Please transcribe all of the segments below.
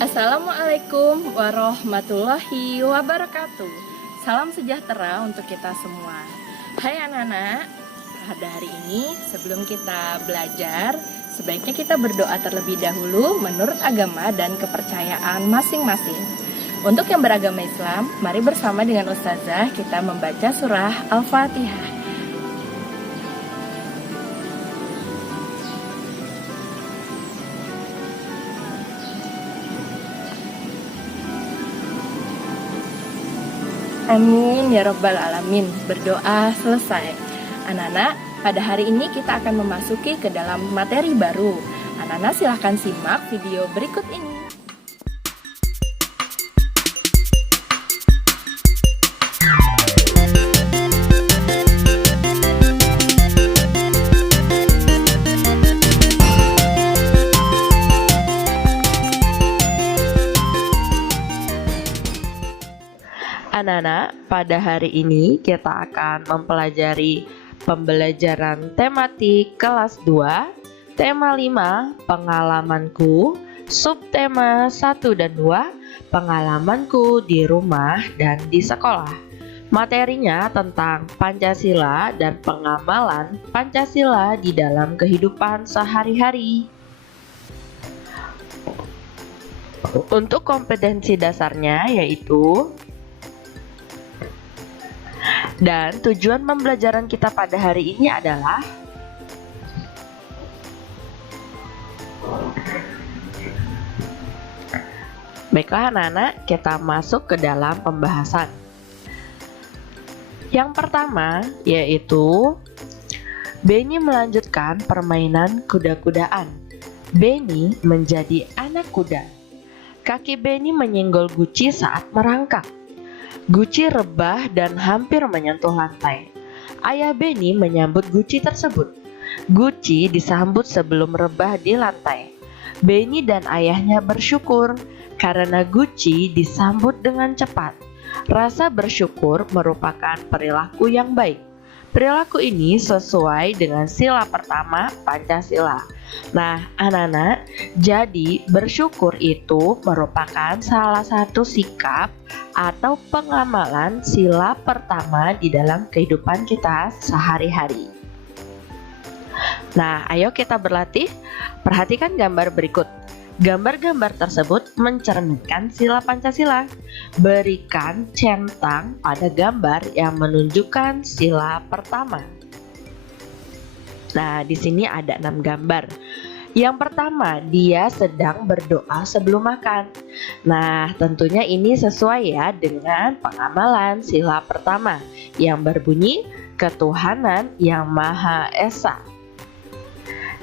Assalamualaikum warahmatullahi wabarakatuh. Salam sejahtera untuk kita semua. Hai anak-anak, pada hari ini sebelum kita belajar, sebaiknya kita berdoa terlebih dahulu menurut agama dan kepercayaan masing-masing. Untuk yang beragama Islam, mari bersama dengan Ustazah kita membaca surah Al-Fatihah. Amin ya Rabbal Alamin. Berdoa selesai. Anak-anak, pada hari ini kita akan memasuki ke dalam materi baru. Anak-anak silahkan simak video berikut ini. Anak-anak, pada hari ini kita akan mempelajari pembelajaran tematik kelas 2, tema 5, pengalamanku, subtema 1 dan 2, pengalamanku di rumah dan di sekolah. Materinya tentang Pancasila dan pengamalan Pancasila di dalam kehidupan sehari-hari. Untuk kompetensi dasarnya yaitu dan tujuan pembelajaran kita pada hari ini adalah baiklah anak-anak, kita masuk ke dalam pembahasan. Yang pertama yaitu Benny melanjutkan permainan kuda-kudaan. Benny menjadi anak kuda. Kaki Benny menyenggol guci saat merangkak. Guci rebah dan hampir menyentuh lantai. Ayah Benny menyambut Guci tersebut. Guci disambut sebelum rebah di lantai. Benny dan ayahnya bersyukur karena Guci disambut dengan cepat. Rasa bersyukur merupakan perilaku yang baik. Perilaku ini sesuai dengan sila pertama Pancasila. Nah, anak-anak, jadi bersyukur itu merupakan salah satu sikap atau pengamalan sila pertama di dalam kehidupan kita sehari-hari. Nah, ayo kita berlatih. Perhatikan gambar berikut. Gambar-gambar tersebut mencerminkan sila Pancasila. Berikan centang pada gambar yang menunjukkan sila pertama. Nah, di sini ada 6 gambar. Yang pertama, dia sedang berdoa sebelum makan. Nah, tentunya ini sesuai ya dengan pengamalan sila pertama yang berbunyi ketuhanan yang Maha Esa.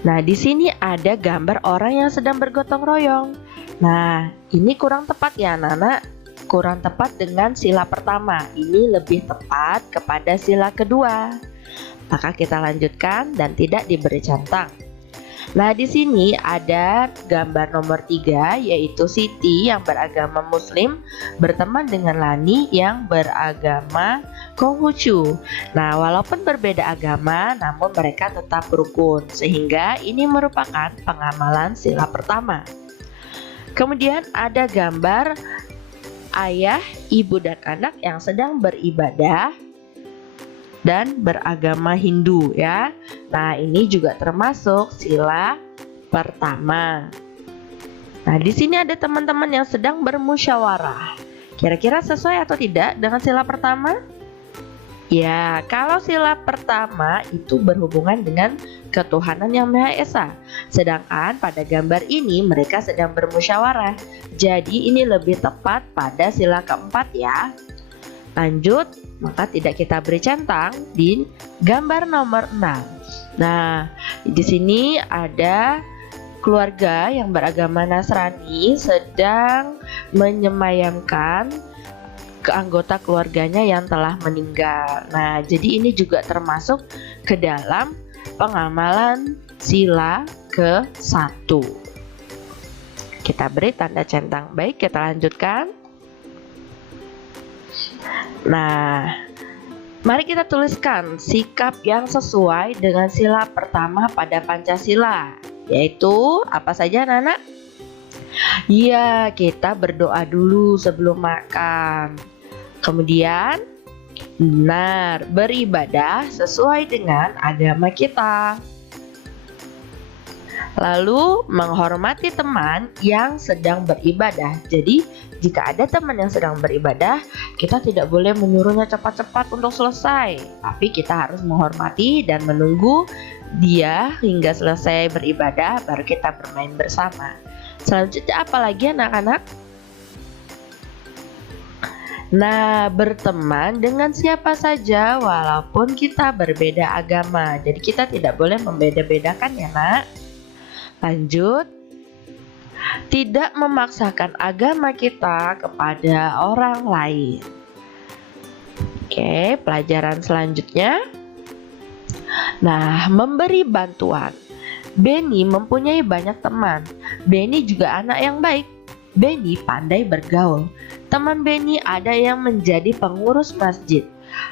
Nah, di sini ada gambar orang yang sedang bergotong royong. Nah, ini kurang tepat ya anak-anak. Kurang tepat dengan sila pertama. Ini lebih tepat kepada sila kedua. Maka kita lanjutkan dan tidak diberi centang. Nah, di sini ada gambar nomor 3 yaitu Siti yang beragama Muslim berteman dengan Lani yang beragama Konghucu. Nah, walaupun berbeda agama namun mereka tetap rukun sehingga ini merupakan pengamalan sila pertama. Kemudian ada gambar ayah, ibu dan anak yang sedang beribadah dan beragama Hindu ya. Nah, ini juga termasuk sila pertama. Nah, di sini ada teman-teman yang sedang bermusyawarah. Kira-kira sesuai atau tidak dengan sila pertama? Ya, kalau sila pertama itu berhubungan dengan ketuhanan yang Maha Esa. Sedangkan pada gambar ini mereka sedang bermusyawarah. Jadi ini lebih tepat pada sila keempat ya. Lanjut, maka tidak kita beri centang di gambar nomor 6. Nah, di sini ada keluarga yang beragama Nasrani sedang menyemayamkan ke anggota keluarganya yang telah meninggal. Nah, jadi ini juga termasuk ke dalam pengamalan sila ke-1. Kita beri tanda centang. Baik, kita lanjutkan. Nah, mari kita tuliskan sikap yang sesuai dengan sila pertama pada Pancasila. Yaitu apa saja, anak-anak? Ya, kita berdoa dulu sebelum makan. Kemudian, benar, beribadah sesuai dengan agama kita. Lalu menghormati teman yang sedang beribadah. Jadi jika ada teman yang sedang beribadah, kita tidak boleh menyuruhnya cepat-cepat untuk selesai, tapi kita harus menghormati dan menunggu dia hingga selesai beribadah, baru kita bermain bersama. Selanjutnya apa lagi, anak-anak? Nah, berteman dengan siapa saja walaupun kita berbeda agama. Jadi kita tidak boleh membeda-bedakan ya, nak. Lanjut, tidak memaksakan agama kita kepada orang lain. Oke, pelajaran selanjutnya. Nah, memberi bantuan. Benny mempunyai banyak teman. Benny juga anak yang baik. Benny pandai bergaul. Teman Benny ada yang menjadi pengurus masjid.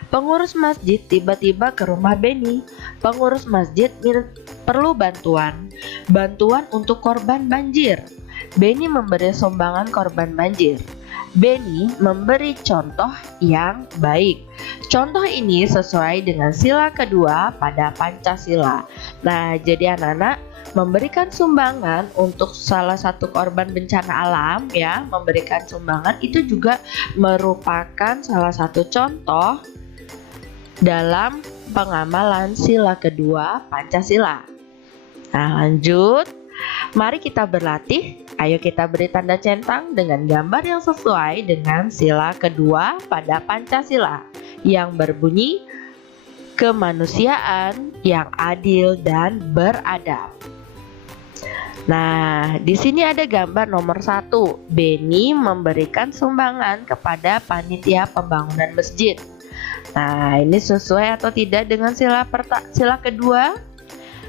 Pengurus masjid tiba-tiba ke rumah Benny. Pengurus masjid perlu bantuan untuk korban banjir. Benny memberi sumbangan korban banjir. Benny memberi contoh yang baik. Contoh ini sesuai dengan sila kedua pada Pancasila. Nah, jadi anak-anak, memberikan sumbangan untuk salah satu korban bencana alam ya, memberikan sumbangan itu juga merupakan salah satu contoh dalam pengamalan sila kedua Pancasila. Nah, lanjut. Mari kita berlatih. Ayo kita beri tanda centang dengan gambar yang sesuai dengan sila kedua pada Pancasila yang berbunyi kemanusiaan yang adil dan beradab. Nah, di sini ada gambar nomor 1. Benny memberikan sumbangan kepada panitia pembangunan masjid. Nah, ini sesuai atau tidak dengan sila kedua?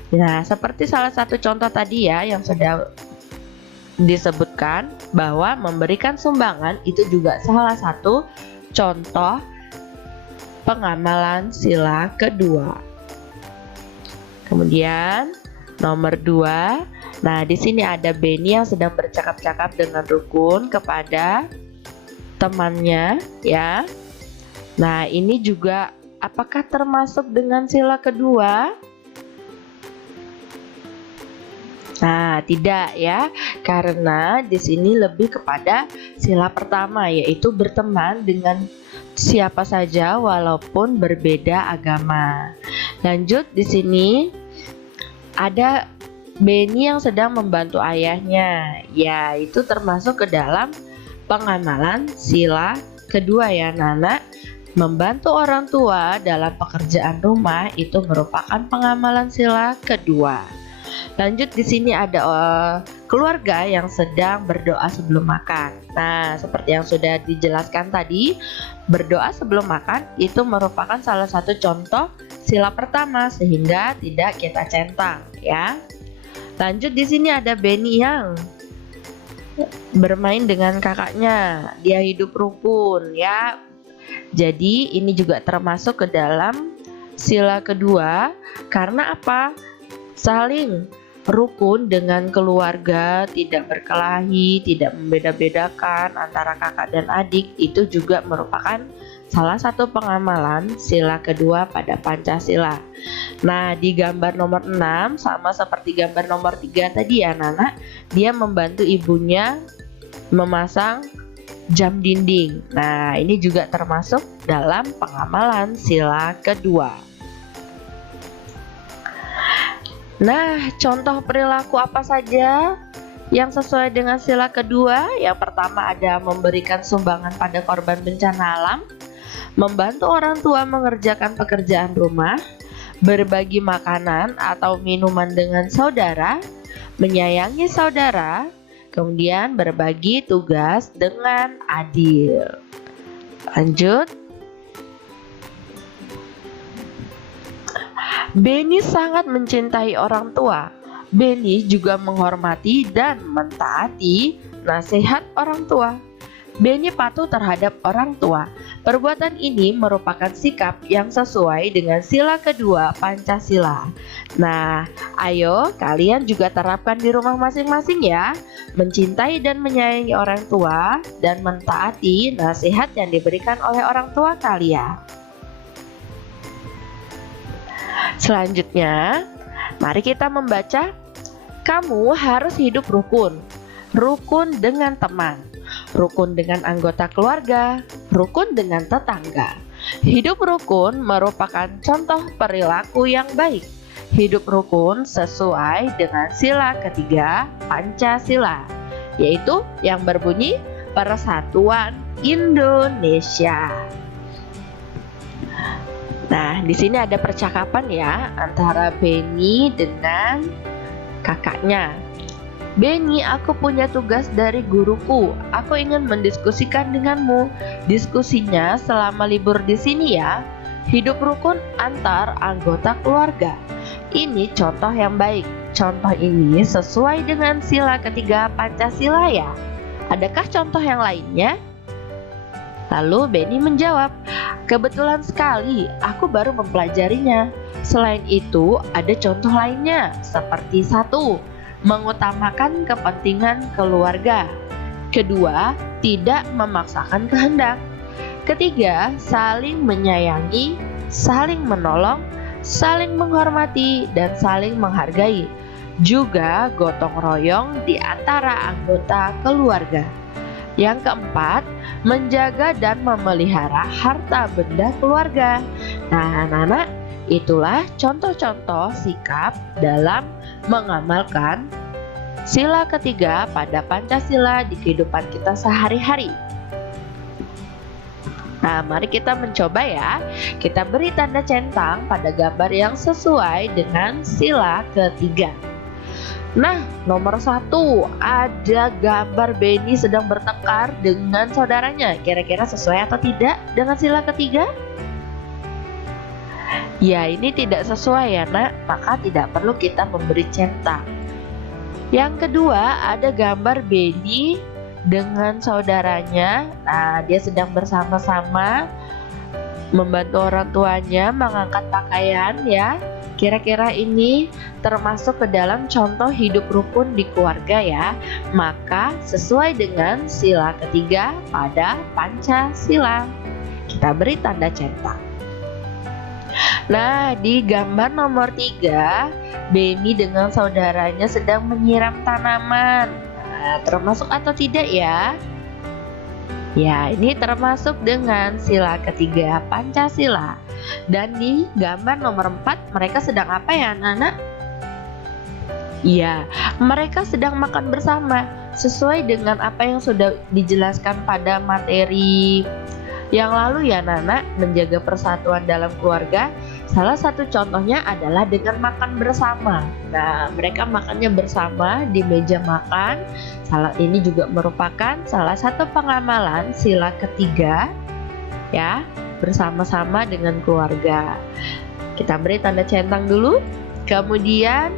Nah, seperti salah satu contoh tadi ya yang sudah disebutkan bahwa memberikan sumbangan itu juga salah satu contoh pengamalan sila kedua. Kemudian nomor 2. Nah, di sini ada Benny yang sedang bercakap-cakap dengan rukun kepada temannya ya. Nah, ini juga apakah termasuk dengan sila kedua? Nah, tidak ya, karena di sini lebih kepada sila pertama, yaitu berteman dengan siapa saja walaupun berbeda agama. Lanjut, di sini ada Benny yang sedang membantu ayahnya. Ya, itu termasuk ke dalam pengamalan sila kedua ya, Nana. Membantu orang tua dalam pekerjaan rumah itu merupakan pengamalan sila kedua. Lanjut, di sini ada keluarga yang sedang berdoa sebelum makan. Nah, seperti yang sudah dijelaskan tadi, berdoa sebelum makan itu merupakan salah satu contoh sila pertama sehingga tidak kita centang ya. Lanjut, di sini ada Benny yang bermain dengan kakaknya. Dia hidup rukun ya. Jadi ini juga termasuk ke dalam sila kedua karena apa? Saling rukun dengan keluarga, tidak berkelahi, tidak membeda-bedakan antara kakak dan adik, itu juga merupakan salah satu pengamalan sila kedua pada Pancasila. Nah, di gambar nomor 6 sama seperti gambar nomor 3 tadi ya, Nana, dia membantu ibunya memasang jam dinding. Nah, ini juga termasuk dalam pengamalan sila kedua. Nah, contoh perilaku apa saja yang sesuai dengan sila kedua? Yang pertama ada memberikan sumbangan pada korban bencana alam, membantu orang tua mengerjakan pekerjaan rumah, berbagi makanan atau minuman dengan saudara, menyayangi saudara, kemudian berbagi tugas dengan adil. Lanjut. Benny sangat mencintai orang tua. Benny juga menghormati dan mentaati nasihat orang tua. Benny patuh terhadap orang tua. Perbuatan ini merupakan sikap yang sesuai dengan sila kedua Pancasila. Nah, ayo kalian juga terapkan di rumah masing-masing ya. Mencintai dan menyayangi orang tua dan mentaati nasihat yang diberikan oleh orang tua kalian. Selanjutnya, mari kita membaca. Kamu harus hidup rukun. Rukun dengan teman, rukun dengan anggota keluarga, rukun dengan tetangga. Hidup rukun merupakan contoh perilaku yang baik. Hidup rukun sesuai dengan sila ketiga Pancasila, yaitu yang berbunyi Persatuan Indonesia. Nah, di sini ada percakapan ya antara Benny dengan kakaknya. Benny, aku punya tugas dari guruku. Aku ingin mendiskusikan denganmu. Diskusinya selama libur di sini ya. Hidup rukun antar anggota keluarga. Ini contoh yang baik. Contoh ini sesuai dengan sila ketiga Pancasila ya. Adakah contoh yang lainnya? Lalu Benny menjawab, kebetulan sekali aku baru mempelajarinya. Selain itu ada contoh lainnya seperti 1. Mengutamakan kepentingan keluarga. Kedua, tidak memaksakan kehendak. Ketiga, saling menyayangi, saling menolong, saling menghormati, dan saling menghargai. Juga gotong royong di antara anggota keluarga. Yang keempat, menjaga dan memelihara harta benda keluarga. Nah, anak-anak, itulah contoh-contoh sikap dalam mengamalkan sila ketiga pada Pancasila di kehidupan kita sehari-hari. Nah, mari kita mencoba ya. Kita beri tanda centang pada gambar yang sesuai dengan sila ketiga. Nah, nomor 1, ada gambar Benny sedang bertengkar dengan saudaranya. Kira-kira sesuai atau tidak dengan sila ketiga? Ya, ini tidak sesuai ya nak, maka tidak perlu kita memberi centang. Yang kedua, ada gambar Benny dengan saudaranya. Nah, dia sedang bersama-sama membantu orang tuanya mengangkat pakaian ya. Kira-kira ini termasuk ke dalam contoh hidup rukun di keluarga ya. Maka sesuai dengan sila ketiga pada Pancasila. Kita beri tanda centang. Nah, di gambar nomor 3, Benny dengan saudaranya sedang menyiram tanaman. Nah, termasuk atau tidak ya? Ya, ini termasuk dengan sila ketiga Pancasila. Dan di gambar nomor 4, mereka sedang apa ya anak-anak? Ya, mereka sedang makan bersama. Sesuai dengan apa yang sudah dijelaskan pada materi yang lalu ya anak-anak, menjaga persatuan dalam keluarga. Salah satu contohnya adalah dengan makan bersama. Nah, mereka makannya bersama di meja makan. Ini juga merupakan salah satu pengamalan sila ketiga ya, bersama-sama dengan keluarga. Kita beri tanda centang dulu. Kemudian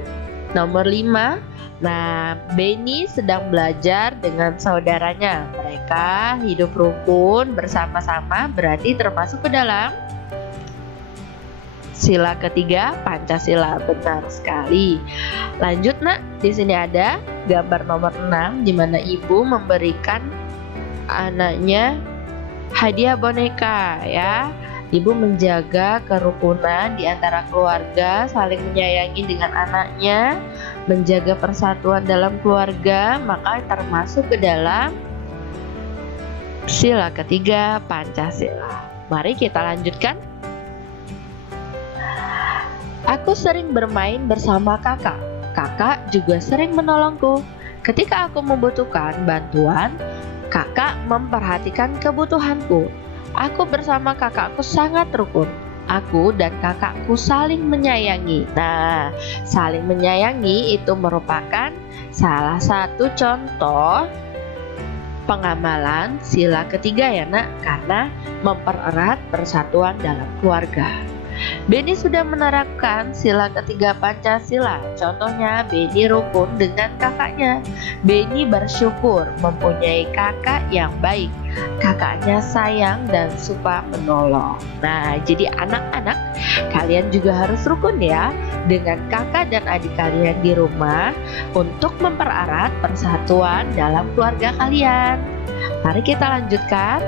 nomor 5. Nah, Benny sedang belajar dengan saudaranya. Mereka hidup rukun bersama-sama, berarti termasuk ke dalam sila ketiga Pancasila. Benar sekali. Lanjut nak, di sini ada gambar nomor 6 di mana ibu memberikan anaknya hadiah boneka ya. Ibu menjaga kerukunan di antara keluarga, saling menyayangi dengan anaknya, menjaga persatuan dalam keluarga, maka termasuk ke dalam sila ketiga Pancasila. Mari kita lanjutkan. Aku sering bermain bersama kakak. Kakak juga sering menolongku. Ketika aku membutuhkan bantuan, kakak memperhatikan kebutuhanku. Aku bersama kakakku sangat rukun. Aku dan kakakku saling menyayangi. Nah, saling menyayangi itu merupakan salah satu contoh pengamalan sila ketiga ya nak, karena mempererat persatuan dalam keluarga. Beni sudah menerapkan sila ketiga Pancasila. Contohnya, Beni rukun dengan kakaknya. Beni bersyukur mempunyai kakak yang baik. Kakaknya sayang dan suka menolong. Nah, jadi anak-anak, kalian juga harus rukun ya dengan kakak dan adik kalian di rumah untuk mempererat persatuan dalam keluarga kalian. Mari kita lanjutkan.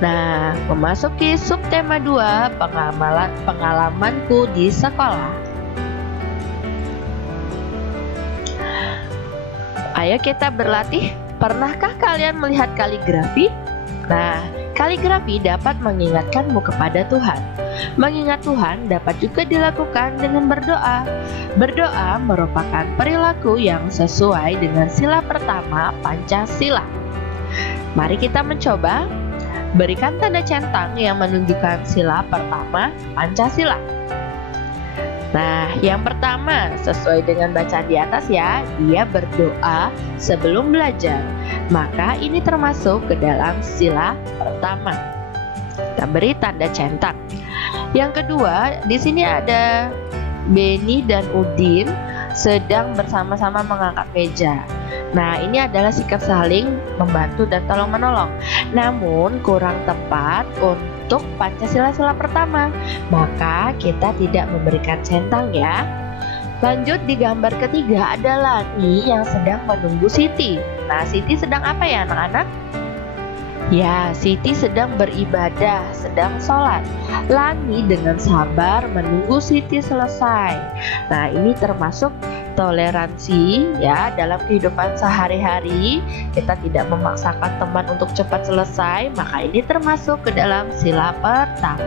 Nah, memasuki subtema 2, pengalamanku di sekolah. Ayo kita berlatih. Pernahkah kalian melihat kaligrafi? Nah, kaligrafi dapat mengingatkanmu kepada Tuhan. Mengingat Tuhan dapat juga dilakukan dengan berdoa. Berdoa merupakan perilaku yang sesuai dengan sila pertama Pancasila. Mari kita mencoba. Berikan tanda centang yang menunjukkan sila pertama Pancasila. Nah, yang pertama sesuai dengan bacaan di atas ya, dia berdoa sebelum belajar. Maka ini termasuk ke dalam sila pertama. Kita beri tanda centang. Yang kedua, di sini ada Beni dan Udin sedang bersama-sama mengangkat meja. Nah, ini adalah sikap saling membantu dan tolong menolong. Namun kurang tepat untuk Pancasila sila pertama. Maka kita tidak memberikan centang ya. Lanjut di gambar ketiga ada Lani yang sedang menunggu Siti. Nah, Siti sedang apa ya anak-anak? Ya, Siti sedang beribadah, sedang sholat. Lani dengan sabar menunggu Siti selesai. Nah, ini termasuk toleransi ya dalam kehidupan sehari-hari. Kita tidak memaksakan teman untuk cepat selesai, maka ini termasuk ke dalam sila pertama.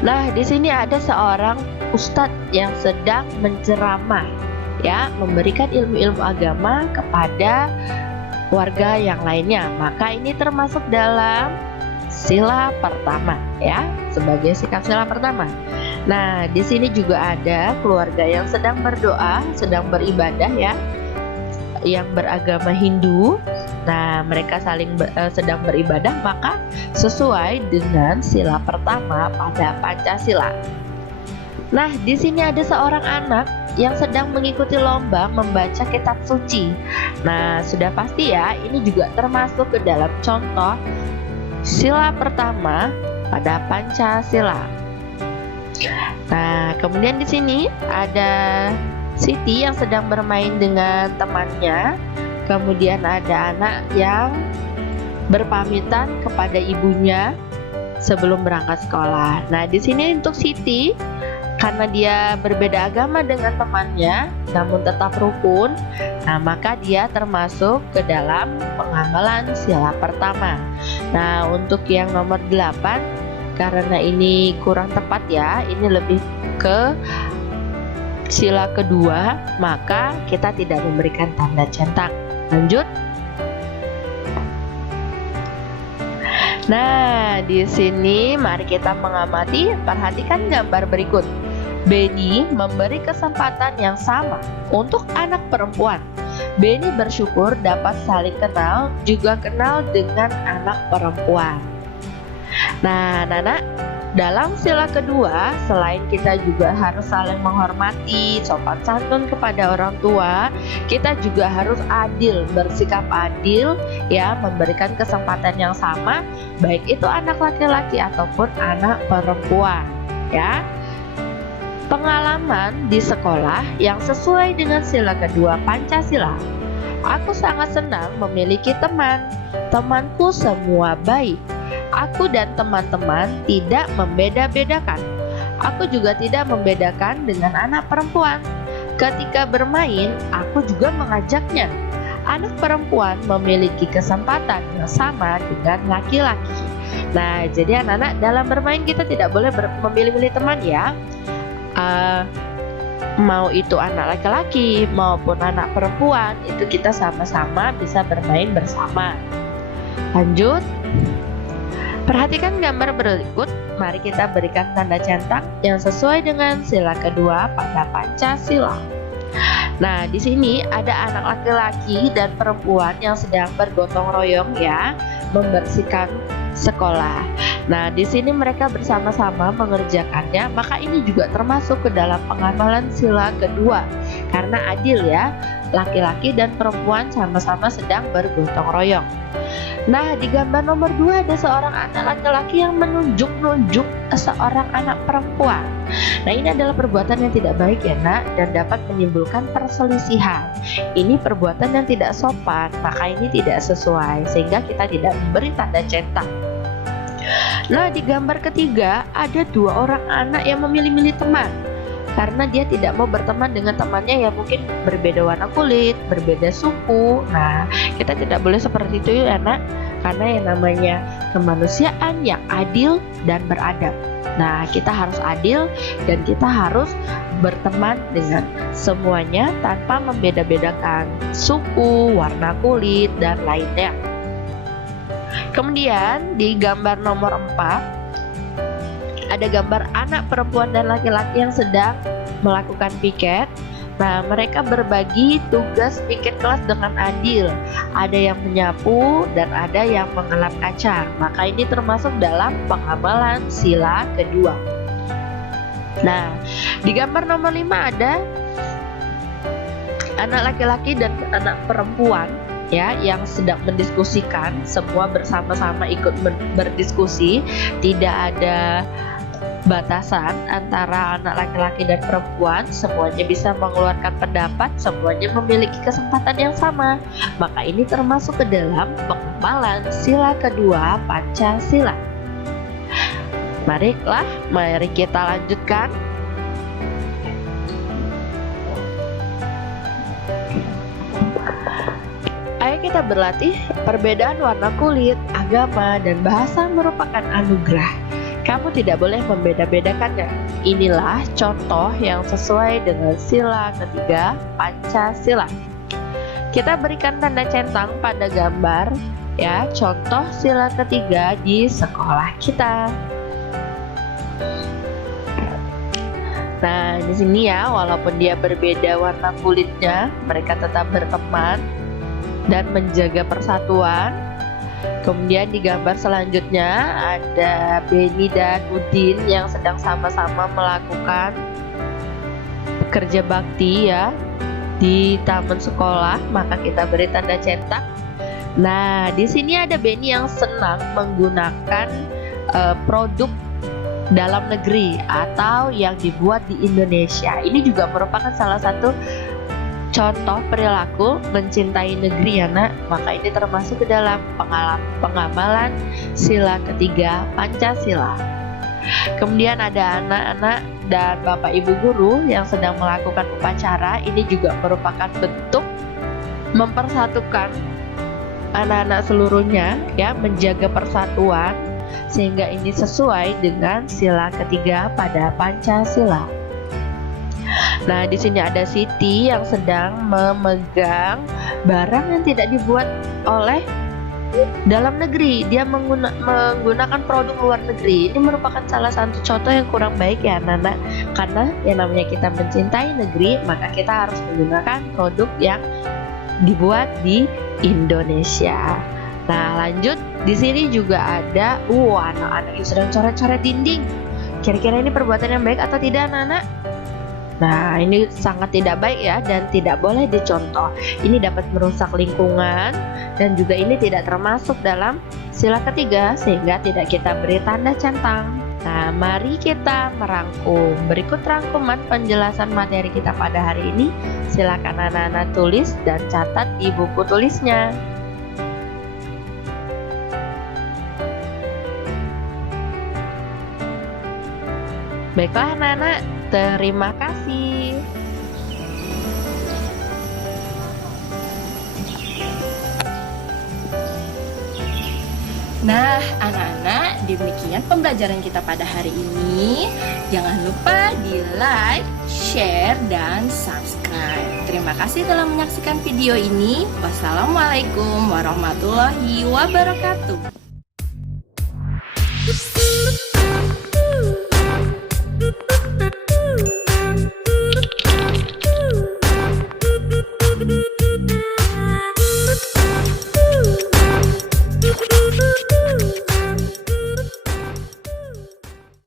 Nah, di sini ada seorang ustadz yang sedang menceramah ya, memberikan ilmu-ilmu agama kepada warga yang lainnya. Maka ini termasuk dalam sila pertama ya, sebagai sikap sila pertama. Nah, di sini juga ada keluarga yang sedang berdoa, sedang beribadah ya, yang beragama Hindu. Nah, mereka sedang beribadah, maka sesuai dengan sila pertama pada Pancasila. Nah, di sini ada seorang anak yang sedang mengikuti lomba membaca kitab suci. Nah, sudah pasti ya, ini juga termasuk ke dalam contoh sila pertama pada Pancasila. Nah, kemudian di sini ada Siti yang sedang bermain dengan temannya. Kemudian ada anak yang berpamitan kepada ibunya sebelum berangkat sekolah. Nah, di sini untuk Siti, karena dia berbeda agama dengan temannya, namun tetap rukun, nah maka dia termasuk ke dalam pengamalan sila pertama. Nah, untuk yang nomor 8, karena ini kurang tepat ya, ini lebih ke sila kedua, maka kita tidak memberikan tanda centang. Lanjut. Nah, di sini mari kita mengamati, perhatikan gambar berikut. Beni memberi kesempatan yang sama untuk anak perempuan. Beni bersyukur dapat saling kenal, juga kenal dengan anak perempuan. Nah, anak-anak, dalam sila kedua, selain kita juga harus saling menghormati, sopan santun kepada orang tua, kita juga harus adil, bersikap adil ya, memberikan kesempatan yang sama, baik itu anak laki-laki ataupun anak perempuan ya. Pengalaman di sekolah yang sesuai dengan sila kedua Pancasila. Aku sangat senang memiliki teman. Temanku semua baik. Aku dan teman-teman tidak membeda-bedakan. Aku juga tidak membedakan dengan anak perempuan. Ketika bermain, aku juga mengajaknya. Anak perempuan memiliki kesempatan yang sama dengan laki-laki. Nah, jadi anak-anak, dalam bermain kita tidak boleh memilih-milih teman ya. Mau itu anak laki-laki maupun anak perempuan, itu kita sama-sama bisa bermain bersama. Lanjut. Perhatikan gambar berikut. Mari kita berikan tanda centang yang sesuai dengan sila kedua pada Pancasila. Nah, di sini ada anak laki-laki dan perempuan yang sedang bergotong royong ya, membersihkan sekolah. Nah, di sini mereka bersama-sama mengerjakannya, maka ini juga termasuk ke dalam pengamalan sila kedua. Karena adil ya, laki-laki dan perempuan sama-sama sedang bergotong royong. Nah, di gambar nomor 2 ada seorang anak laki-laki yang menunjuk-nunjuk seorang anak perempuan. Nah, ini adalah perbuatan yang tidak baik ya nak, dan dapat menimbulkan perselisihan. Ini perbuatan yang tidak sopan, maka ini tidak sesuai, sehingga kita tidak memberi tanda centang. Nah, di gambar ketiga ada 2 orang anak yang memilih-milih teman karena dia tidak mau berteman dengan temannya yang mungkin berbeda warna kulit, berbeda suku. Nah, kita tidak boleh seperti itu ya nak, karena yang namanya kemanusiaan yang adil dan beradab. Nah, kita harus adil dan kita harus berteman dengan semuanya tanpa membeda-bedakan suku, warna kulit, dan lainnya. Kemudian di gambar nomor 4 ada gambar anak perempuan dan laki-laki yang sedang melakukan piket. Nah, mereka berbagi tugas piket kelas dengan adil. Ada yang menyapu dan ada yang mengelap kaca. Maka ini termasuk dalam pengamalan sila kedua. Nah, di gambar nomor 5 ada anak laki-laki dan anak perempuan ya yang sedang mendiskusikan, semua bersama-sama ikut berdiskusi, tidak ada batasan antara anak laki-laki dan perempuan, semuanya bisa mengeluarkan pendapat, semuanya memiliki kesempatan yang sama. Maka ini termasuk ke dalam pengamalan sila kedua Pancasila. Mari kita lanjutkan. Ayo kita berlatih. Perbedaan warna kulit, agama, dan bahasa merupakan anugerah. Kamu tidak boleh membeda-bedakannya. Inilah contoh yang sesuai dengan sila ketiga Pancasila. Kita berikan tanda centang pada gambar ya, contoh sila ketiga di sekolah kita. Nah, di sini ya, walaupun dia berbeda warna kulitnya, mereka tetap berteman dan menjaga persatuan. Kemudian di gambar selanjutnya ada Beni dan Udin yang sedang sama-sama melakukan kerja bakti ya di taman sekolah, maka kita beri tanda centang. Nah, di sini ada Beni yang senang menggunakan produk dalam negeri atau yang dibuat di Indonesia. Ini juga merupakan salah satu contoh perilaku mencintai negeri ya nak, maka ini termasuk ke dalam pengamalan sila ketiga Pancasila. Kemudian ada anak-anak dan bapak ibu guru yang sedang melakukan upacara. Ini juga merupakan bentuk mempersatukan anak-anak seluruhnya ya, menjaga persatuan, sehingga ini sesuai dengan sila ketiga pada Pancasila. Nah, di sini ada Siti yang sedang memegang barang yang tidak dibuat oleh dalam negeri. Dia menggunakan produk luar negeri. Ini merupakan salah satu contoh yang kurang baik ya anak-anak. Karena yang namanya kita mencintai negeri, maka kita harus menggunakan produk yang dibuat di Indonesia. Nah, lanjut. Di sini juga ada anak-anak yang sedang coret-coret dinding. Kira-kira ini perbuatan yang baik atau tidak anak-anak? Nah, ini sangat tidak baik ya, dan tidak boleh dicontoh. Ini dapat merusak lingkungan dan juga ini tidak termasuk dalam sila ketiga, sehingga tidak kita beri tanda centang. Nah, mari kita merangkum. Berikut rangkuman penjelasan materi kita pada hari ini. Silakan anak-anak tulis dan catat di buku tulisnya. Baiklah anak-anak, terima kasih. Nah, anak-anak, demikian pembelajaran kita pada hari ini. Jangan lupa di like, share, dan subscribe. Terima kasih telah menyaksikan video ini. Wassalamualaikum warahmatullahi wabarakatuh. Ooh.